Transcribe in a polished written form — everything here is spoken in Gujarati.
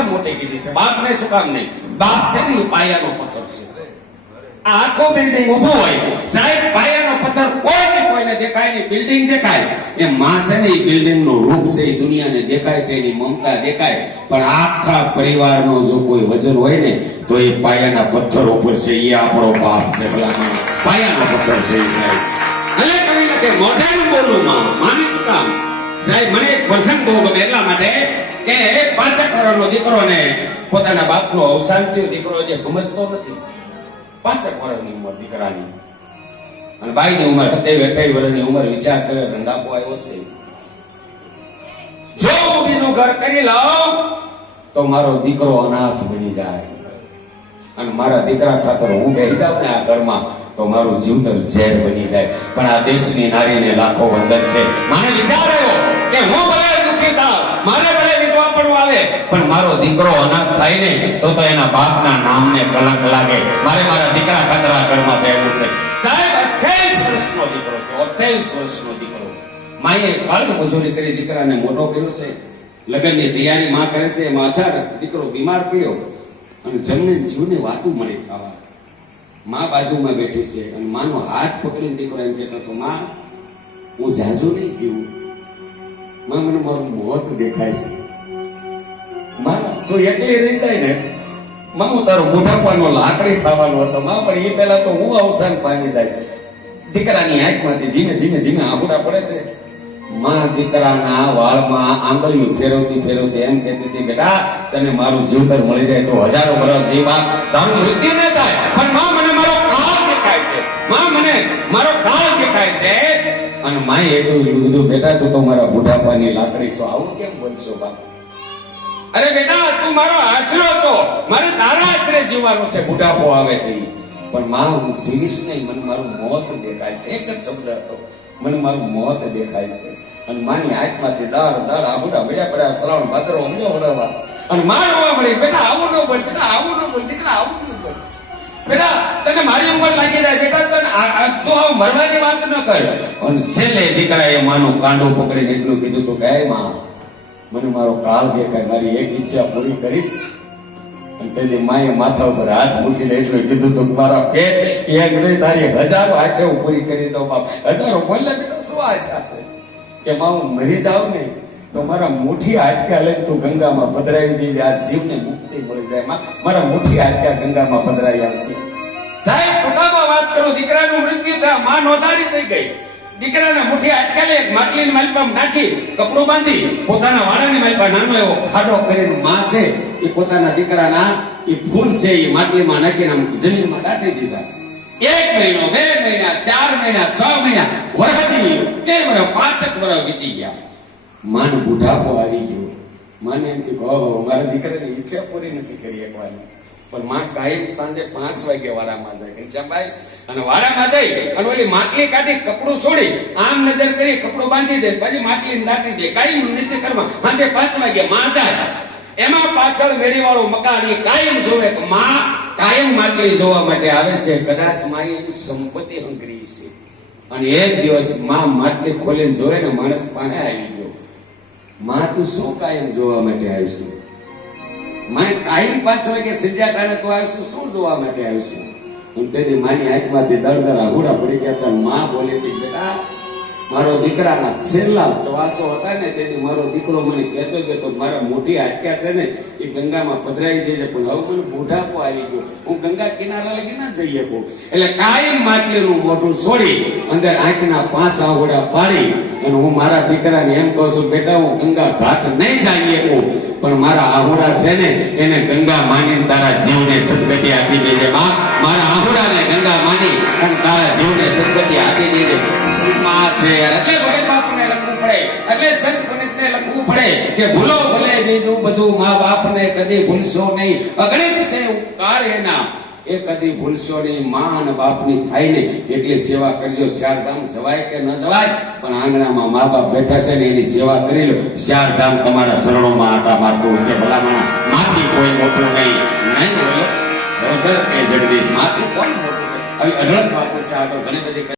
કામ મોટી કીધી છે, બાપ ને શું કામ નહીં? બાપ છે ને પાયાનો પથ્થર છે. આખો બિલ્ડિંગ ઉભો હોય સાહેબ, પાયાનો પથ્થર કોઈને દેખાય નહીં, બિલ્ડિંગ દેખાય. એ માં છે ને એ બિલ્ડિંગ નું રૂપ છે, એ દુનિયાને દેખાય છે, એની મમતા દેખાય. પણ આખા પરિવારનો જો કોઈ વજન હોય ને તો એ પાયાના પથ્થર ઉપર છે. એ આપણો બાપ છે, ભલા પાયાનો પથ્થર છે સાહેબ. અને કવિને કે મોઢેનું બોલું માં માને શું કામ? સાહેબ મને એક પ્રસંગ બહુ ગમે એટલા માટે કે 5 વર્ષનો દીકરો ને પોતાના બાપનું અવસાન થયું. દીકરો જે સમજતો નથી, 5 વર્ષની ઉંમર દીકરાની, અને બાઈની ઉંમર 27-28 વર્ષની ઉંમર. વિચાર કર્યો રંડાપો આવ્યો છે, જો હું બીજું ઘર કરી લઉં તો મારો દીકરો અનાથ બની જાય, અને મારા દીકરા ખાતર હું બેસી જાઉં ને આ ઘરમાં તો મારું જીવતર ઝેર બની જાય. પણ આ દેશની નારીને લાખો વંદન છે. મને વિચાર આવ્યો કે હું ભલે દુઃખી થાવ, મારે ભલે વિધવા પણ આવે, પણ મારો દીકરો અનાથ થાય ને તો એના બાપના નામને કલંક લાગે. મારે મારા દીકરા ખાતર આ ઘરમાં બેઠવું છે. સાહેબ 28 વર્ષનો દીકરો, 28 વર્ષનો દીકરો, માએ કાળી મજૂરી કરી દીકરાને મોટો કર્યો છે. લગ્નની તૈયારી માં કરે છે, એમાં અચાનક દીકરો બીમાર પડ્યો અને જમને જીવને વાતું મળી થવા. માં બાજુમાં બેઠી છે અને માનો હાથ પકડીને દીકરો એમ કહેતો હતો, માં હું જાજુ નહીં જીવું, માં મને મારું મોત દેખાય છે, માં તો એકલી રહી જાય ને, માં હું તારો મોઢાપાનો લાકડી ખાવાનો હતો, માં પણ એ પહેલા તો હું અવસાન પામી જાય. દીકરાની આંખમાંથી ધીમે ધીમે ધીમે આંબુડા પડે છે. માં દીકરાના વાળમાં આંગળીઓ ફેરવતી ફેરવતી એમ કહેતી હતી, બેટા તને મારું જીવતર મળી જાય તો હજારો વર્ષ જીવા, તારું મૃત્યુ ન થાય, પણ માં મને મારો કાળ દેખાય છે, માં મને મારો કાળ દેખાય છે. અને માએ એટલું કીધું, બેટા તું તો મારા બુઢાપાની લાકડી છો, આવું કેમ બનશો બાપ? અરે બેટા તું મારો આશરો છો, મારે તારા આશરે જીવવાનું છે બુઢાપો આવે તે. પણ માં હું જીવીશ નહીં, મને મારું મોત દેખાય છે. એક જ શબ્દ હતો, મને મારું મોત દેખાય છે. અને માની આંખમાંથી દાળ આબુડા મળ્યા પડ્યા, શ્રાવણ ભાદરો અમળ્યો વરવા, અને માં રોવા મળી, બેટા આવું ન બોલ, બેટા આવું ન બોલ, દીકરા આવું ન બોલ, બેટા તને મારી ઉંમર લાગી જાય, બેટા તને તું આવું મરવાની વાત ન કર. અને છેલ્લે દીકરાએ માનું કાંડું પકડીને એટલું કીધું તો કે માં મને મારો કાળ દેખાય, મારી એક ઈચ્છા પૂરી કરીશ. અને પેલી માએ માથા ઉપર હાથ મૂકીને એટલું કીધું તો મારા પેટ એક નહીં તારી હજારો આશા પૂરી કરી દો બાપ. હજારો બોલ્યા, બેટા શું આશા છે? કે માં હું મરી જાઉં ને તો મારા મુઠ્ઠી હાડકા લઈને તું ગંગામાં પધરાવી દેજે, આ જીવને મુક્તિ મળી જાય. મારા મુઠ્ઠી હાડકા ગંગામાં પધરાવી આવશે. સાહેબ ટૂંકામાં વાત કરું, દીકરાનું મૃત્યુ થયા, માં નોંધાણી થઈ ગઈ. દીકરાના મુઠ્ઠી હાડકા લઈ માટલીની માલપામાં નાખી કપડું બાંધી પોતાના વાડાની માલપા નાનો એવો ખાડો કરીને માં છે એ પોતાના દીકરાના એ ફૂલ છે એ માટલીમાં નાખીને જમીનમાં દાટી દીધા. 1 મહિનો 2 મહિના 4 મહિના 6 મહિના વર્ષથી 2 વર્ષ 5 વર્ષ વીતી ગયા. માન બુઢાપો આવી ગયો. માને એમ કે મારા દીકરાની ઈચ્છા પૂરી નથી કરી શકવાની. પણ માં કાયમ સાંજે 5 વાગે વાડામાં જાય ઘનશ્યામભાઈ, અને વાડામાં જાય અને ઓલી માટલી કાઢી કપડું છોડી આમ નજર કરી કપડું બાંધી દે, પછી માટલી દાટી દે. કાયમ નૃત્ય કરવા સાંજે 5 વાગે માં જાય. એમાં પાછળ મેળી વાળું મકાન એ કાયમ જોવે. માં કાયમ માટલી જોવા માટે આવે છે. કદાચ માં એની સંપત્તિ હંગરી છે. અને એક દિવસ માં માટલી ખોલીને જોવે ને માણસ પાસે આવી ગયો, માં તું શું કાયમ જોવા માટે આવીશું? માં કાયમ 5 વાગે સંધ્યા ટાણે તું આવીશું, શું જોવા માટે આવીશું? હું તેથી માની આંખમાંથી દળદળ આહુડા પડી ગયા હતા. માં બોલે કે બેટા મારો દીકરાના છેલ્લા શ્વાસો હતા ને તેથી મારો દીકરો મને કહેતો મારા મોટી હાડકા છે ને એ ગંગામાં પધરાવી દેજે, પણ હવે મને બુઢાપો આવી ગયો, હું ગંગા કિનારા લગી ના જઈ શકું. એટલે કાયમ માટલીનું મોઢું છોડી અંદર આંખના 5 આહુડા પાડી અને હું મારા દીકરાને એમ કહું છું, બેટા હું ગંગા ઘાટ નહીં જઈ શકું, પણ મારા આહુડા છે ને એને ગંગા માની તારા જીવને સદગતિ આપી દેજે. મારા આહુડાને ગંગા માની અને તારા જીવને સદગતિ આપી દેજે. માં છે એટલે ભગત બાપને લખવું પડે, એટલે સંત પંડિતને લખવું પડે કે ભૂલો ભલે બીજું બધું, મા બાપને કદી ભૂલશો નહીં, અગણિત છે ઉપકાર એના, એ કદી ભૂલશો નહીં. માં અને બાપની થાય ને એટલી સેવા કરજો. 4 ધામ જવાય કે ન જવાય, પણ આંગણામાં મા બાપ બેઠા છે ને એની સેવા કરી લો. 4 ધામ તમારા શરણોમાં આટા મારતું હશે. ભલામણા માંથી કોઈ મોટું નહીં બોલો બરોબર એ જગદીશ, માંથી કોઈ મોટું નહીં. આવી અઢળક વાતો છે, આગળ ઘણી બધી